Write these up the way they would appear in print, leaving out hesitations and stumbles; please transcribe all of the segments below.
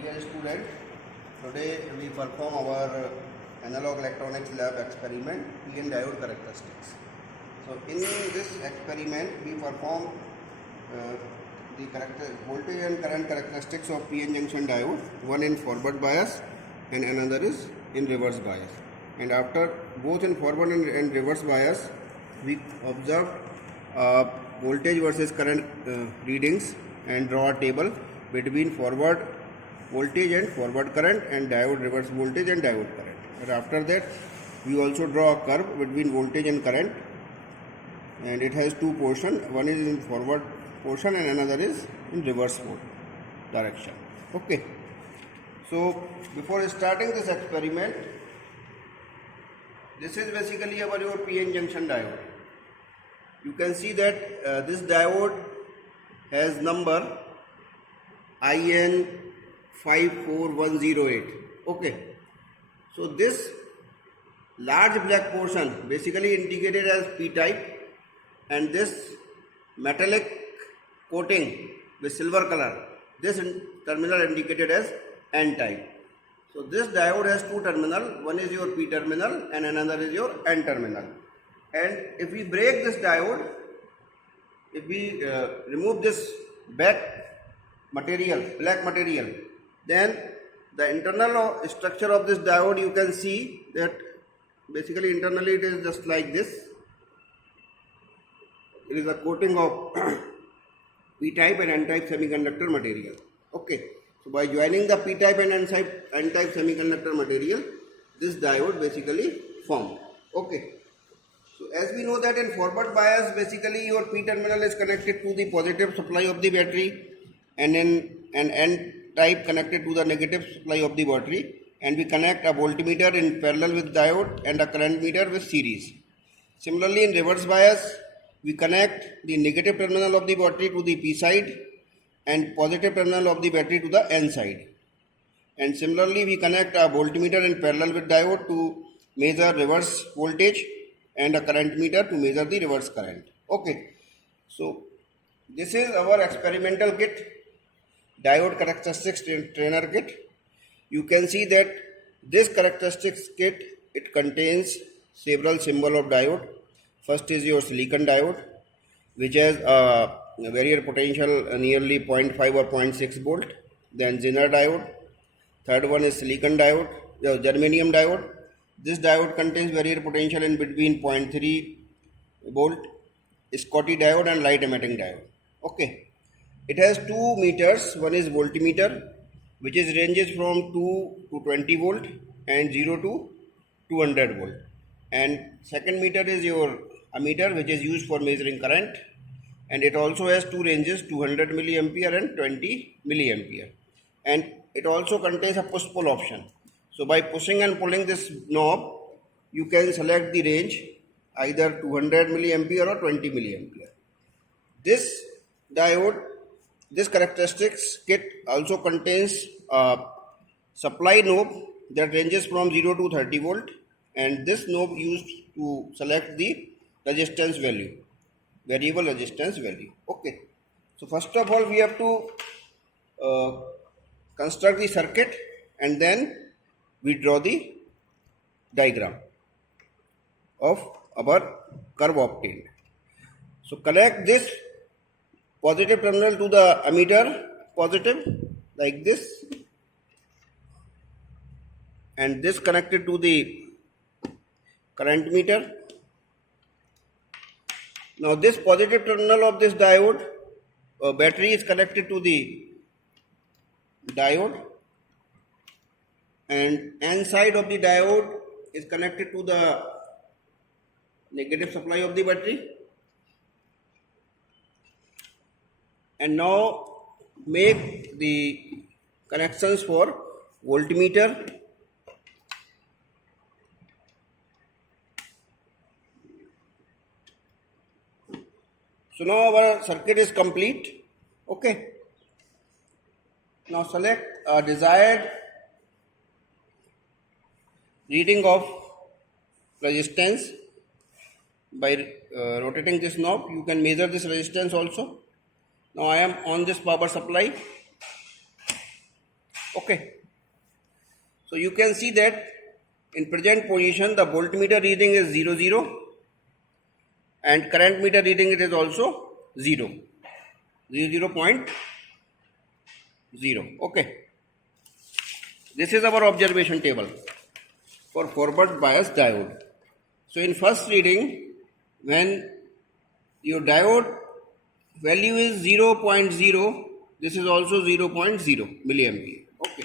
Dear student, today we perform our analog electronics lab experiment PN diode characteristics. So in this experiment we perform the voltage and current characteristics of PN junction diode, one in forward bias and another is in reverse bias. And after both in forward and reverse bias, we observe voltage versus current readings and draw a table between forward voltage and forward current and diode reverse voltage and diode current. And after that we also draw a curve between voltage and current, and it has two portions, one is in forward portion and another is in reverse direction. Okay, so before starting this experiment, this is basically your PN junction diode. You can see that this diode has number IN54108. Okay, so this large black portion basically indicated as P type, and this metallic coating with silver color, this terminal indicated as N type. So this diode has two terminals, one is your P terminal and another is your N terminal. And if we break this diode, if we remove this black material, then the internal structure of this diode, you can see that basically internally it is just like this. It is a coating of P-type and N-type semiconductor material. Okay, so by joining the P-type and N-type semiconductor material, this diode basically formed. Okay, so as we know that in forward bias, basically your P terminal is connected to the positive supply of the battery, and in an N-type connected to the negative supply of the battery, and we connect a voltmeter in parallel with diode and a current meter with series. Similarly, in reverse bias, we connect the negative terminal of the battery to the P side and positive terminal of the battery to the N side. And similarly, we connect a voltmeter in parallel with diode to measure reverse voltage and a current meter to measure the reverse current. Okay, so this is our experimental kit, diode characteristics trainer kit. You can see that this characteristics kit, it contains several symbols of diode. First is your silicon diode, which has a barrier potential nearly 0.5 or 0.6 volt. Then Zener diode. Third one is silicon diode, germanium diode. This diode contains barrier potential in between 0.3 volt. Schottky diode and light emitting diode. Okay, it has two meters. One is voltmeter, which is ranges from 2 to 20 volt and 0 to 200 volt. And second meter is your ammeter, which is used for measuring current, and it also has two ranges, 200 milliampere and 20 milliampere. And it also contains a push-pull option. So by pushing and pulling this knob, you can select the range, either 200 milliampere or 20 milliampere. This diode, this characteristics kit also contains a supply knob that ranges from 0 to 30 volt, and this knob used to select the resistance value, variable resistance value. Okay, so first of all we have to construct the circuit, and then we draw the diagram of our curve obtained. So connect this positive terminal to the ammeter, positive, like this, and this connected to the current meter. Now this positive terminal of this diode battery is connected to the diode, and N side of the diode is connected to the negative supply of the battery. And now make the connections for voltmeter, so now our circuit is complete. Okay, now select a desired reading of resistance. By rotating this knob, you can measure this resistance also. Now I am on this power supply. Okay. So you can see that in present position the voltmeter reading is 0 and current meter reading it is also 0. 0.0. Okay. This is our observation table for forward bias diode. So in first reading, when your diode value is 0.0, this is also 0.0 milliampere. Okay.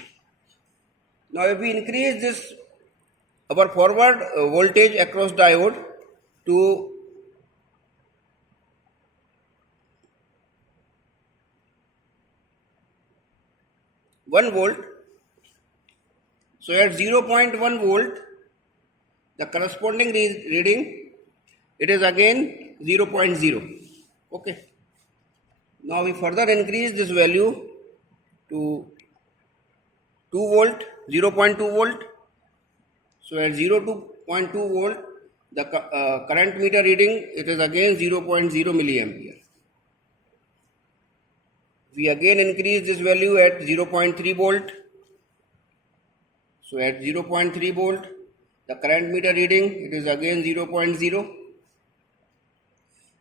Now if we increase this our forward voltage across diode to 1 volt, so at 0.1 volt the corresponding reading it is again 0.0. Okay. Now we further increase this value to 2 volt, 0.2 volt. So at 0.2 volt, the current meter reading it is again 0.0 milliampere. We again increase this value at 0.3 volt. So at 0.3 volt, the current meter reading it is again 0.0.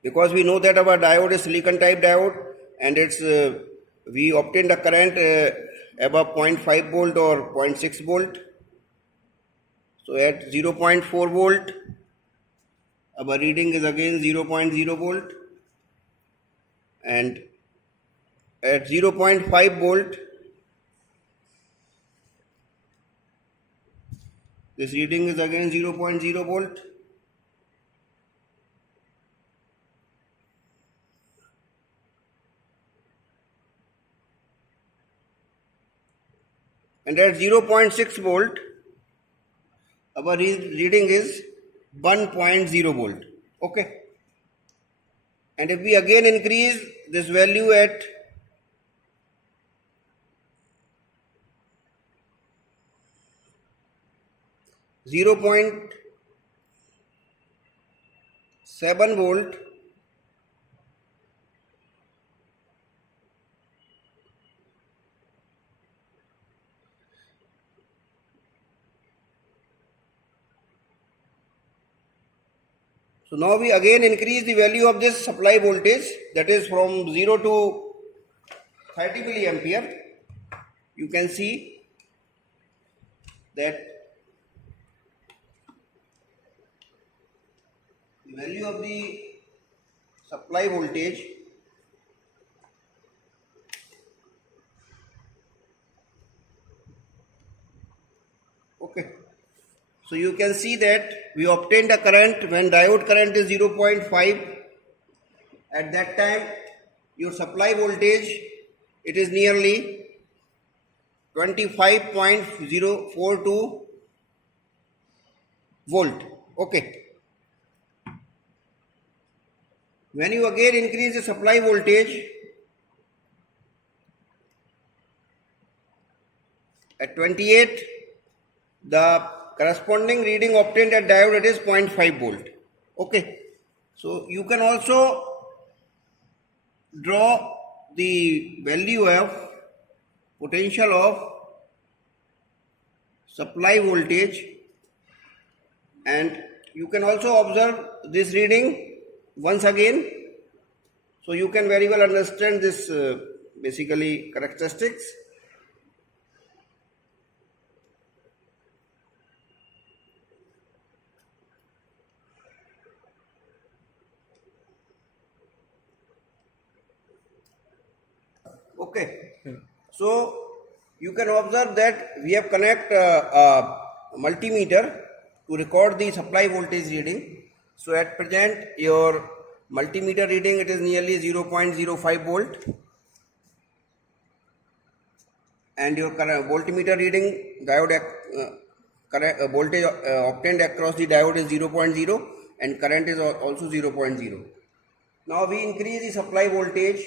Because we know that our diode is silicon type diode and it's we obtained a current above 0.5 volt or 0.6 volt. So at 0.4 volt, our reading is again 0.0 volt, and at 0.5 volt, this reading is again 0.0 volt. And at 0.6 volt, our reading is 1.0 volt. Okay. And if we again increase this value at 0.7 volt, so now we again increase the value of this supply voltage, that is from 0 to 30 milliampere. You can see that the value of the supply voltage okay. So you can see that we obtained a current when diode current is 0.5. At that time, your supply voltage it is nearly 25.042 volt. Okay. When you again increase the supply voltage at 28, the corresponding reading obtained at diode it is 0.5 volt. Okay. So you can also draw the value of potential of supply voltage, and you can also observe this reading once again. So you can very well understand this basically characteristics. Okay. So you can observe that we have connect a multimeter to record the supply voltage reading. So at present your multimeter reading it is nearly 0.05 volt, and your voltmeter reading diode voltage obtained across the diode is 0.0 and current is also 0.0. Now we increase the supply voltage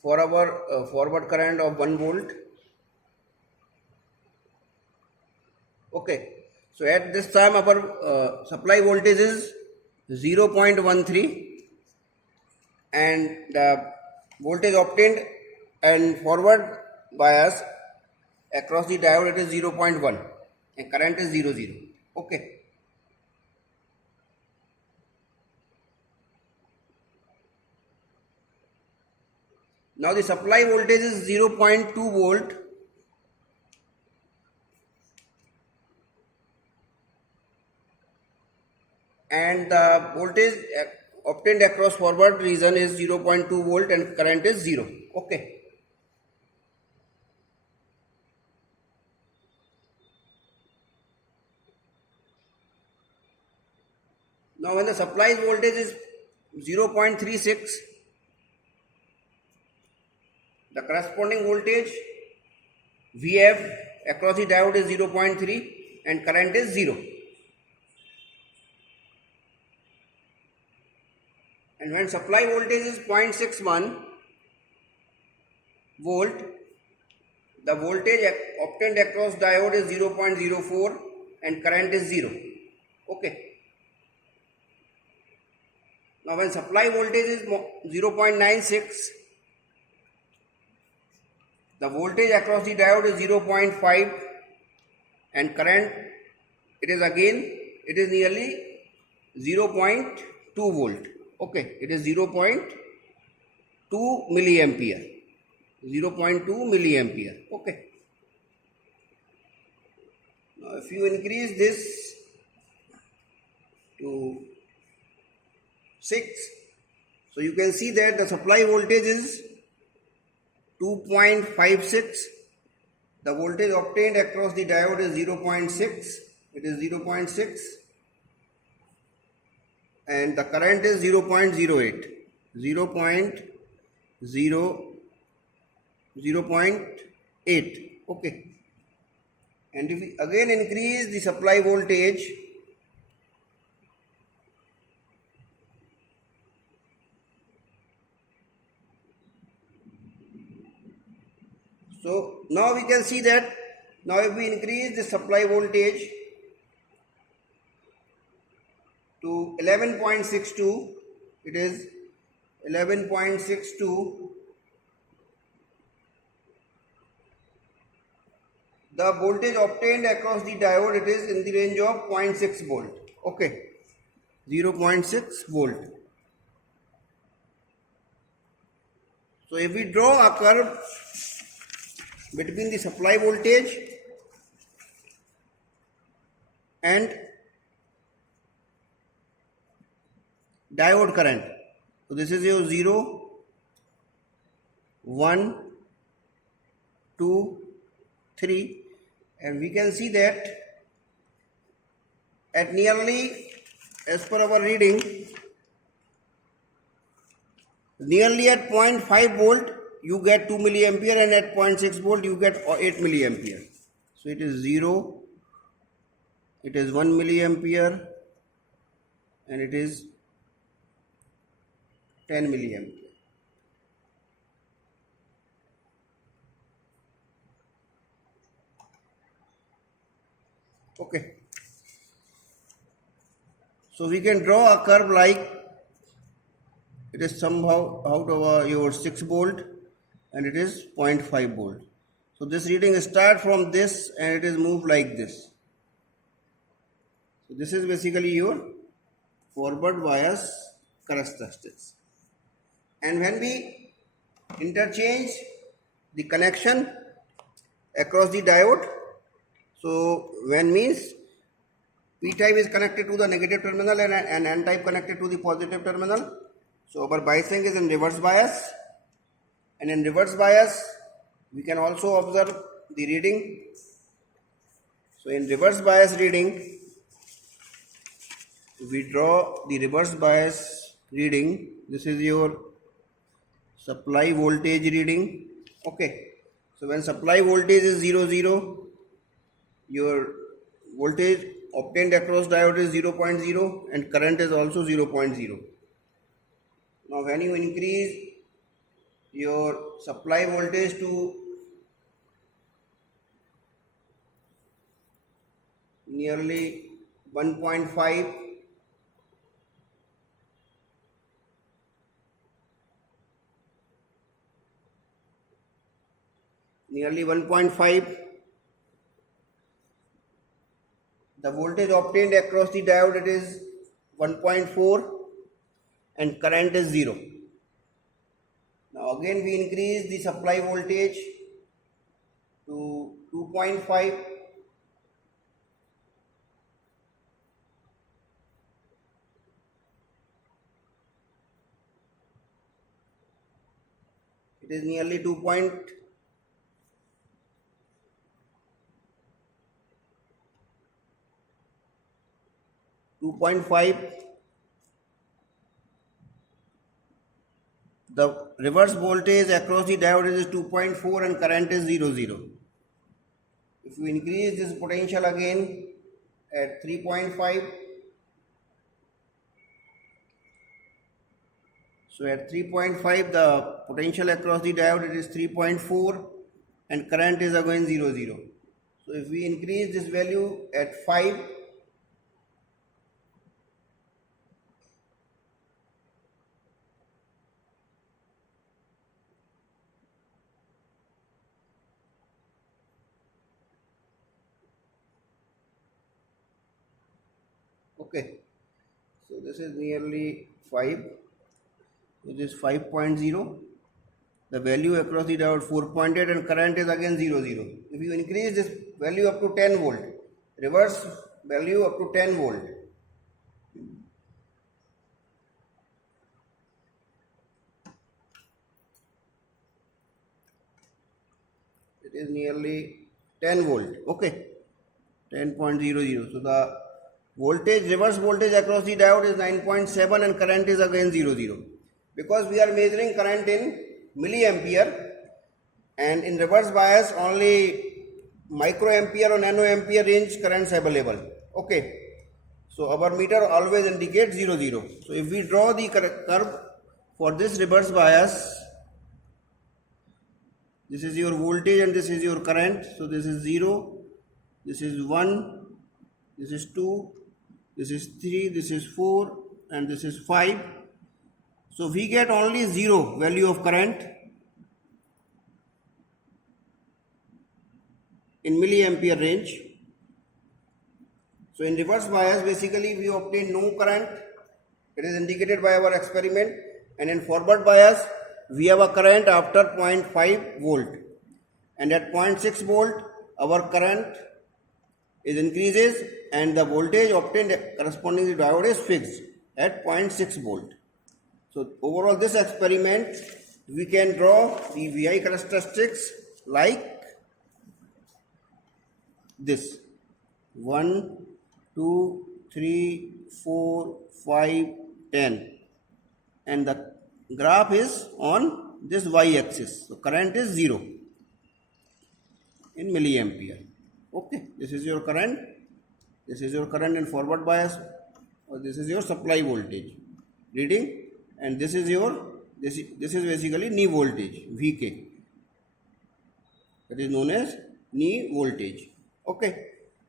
for our forward current of 1 volt. Okay. So at this time our supply voltage is 0.13 and the voltage obtained and forward bias across the diode, it is 0.1 and current is 0. Okay. Now the supply voltage is 0.2 volt and the voltage obtained across forward region is 0.2 volt and current is 0. Okay. Now when the supply voltage is 0.36, the corresponding voltage Vf across the diode is 0.3 and current is 0. And when supply voltage is 0.61 volt, the voltage obtained across diode is 0.04 and current is 0. Okay. Now when supply voltage is 0.96, the voltage across the diode is 0.5 and current, it is nearly 0.2 volt. Okay, it is 0.2 milliampere. 0.2 milliampere. Okay. Now if you increase this to 6, so you can see that the supply voltage is 2.56. The voltage obtained across the diode is 0.6. It is 0.6. And the current is 0.08. 0.8. Okay. And if we again increase the supply voltage, so now we can see that now if we increase the supply voltage to 11.62, it is 11.62, the voltage obtained across the diode, it is in the range of 0.6 volt. Okay, 0.6 volt. So if we draw a curve between the supply voltage and diode current, so this is your 0, 1, 2, 3, and we can see that at nearly, as per our reading, nearly at 0.5 volt you get 2 milliampere and at 0.6 volt you get 8 milliampere. So it is 0, it is 1 milliampere and it is 10 milliampere. Okay. So we can draw a curve like it is somehow out of your 6 volt and it is 0.5 volt. So this reading starts from this and it is moved like this. So this is basically your forward bias characteristics. And when we interchange the connection across the diode, so when means P type is connected to the negative terminal and N type connected to the positive terminal. So our biasing is in reverse bias, and in reverse bias we can also observe the reading. So in reverse bias reading, we draw the reverse bias reading. This is your supply voltage reading. Okay. So when supply voltage is 0, your voltage obtained across diode is 0.0 and current is also 0.0. Now when you increase your supply voltage to nearly 1.5, nearly 1.5. The voltage obtained across the diode, it is 1.4 and current is 0. Now again we increase the supply voltage to 2.5. It is nearly 2.5. The reverse voltage across the diode is 2.4 and current is 0. If we increase this potential again at 3.5, so at 3.5 the potential across the diode it is 3.4 and current is again 0. So if we increase this value at 5, okay, so this is nearly 5, which is 5.0. The value across the diode 4.8 and current is again 0. If you increase this value up to 10 volt, reverse value up to 10 volt, it is nearly 10 volt, okay, 10.00. So the voltage, reverse voltage across the diode is 9.7 and current is again 0. Because we are measuring current in milliampere and in reverse bias only microampere or nanoampere range currents available, okay. So our meter always indicates 0. So if we draw the curve for this reverse bias, this is your voltage and this is your current. So this is 0, this is 1, this is 2, this is 3, this is 4 and this is 5. So we get only 0 value of current in milliampere range. So in reverse bias basically we obtain no current, it is indicated by our experiment, and in forward bias we have a current after 0.5 volt and at 0.6 volt our current is increases and the voltage obtained corresponding to the diode is fixed at 0.6 volt. So overall this experiment we can draw the VI characteristics like this: 1, 2, 3, 4, 5, 10, and the graph is on this y-axis. So current is 0 in milliampere. Okay, this is your current. This is your current in forward bias, or this is your supply voltage reading, and this is your this is basically knee voltage Vk. That is known as knee voltage. Okay,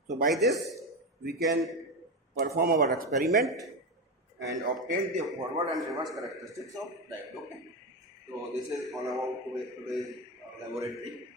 so by this we can perform our experiment and obtain the forward and reverse characteristics of diode. Okay, so this is all about today's laboratory.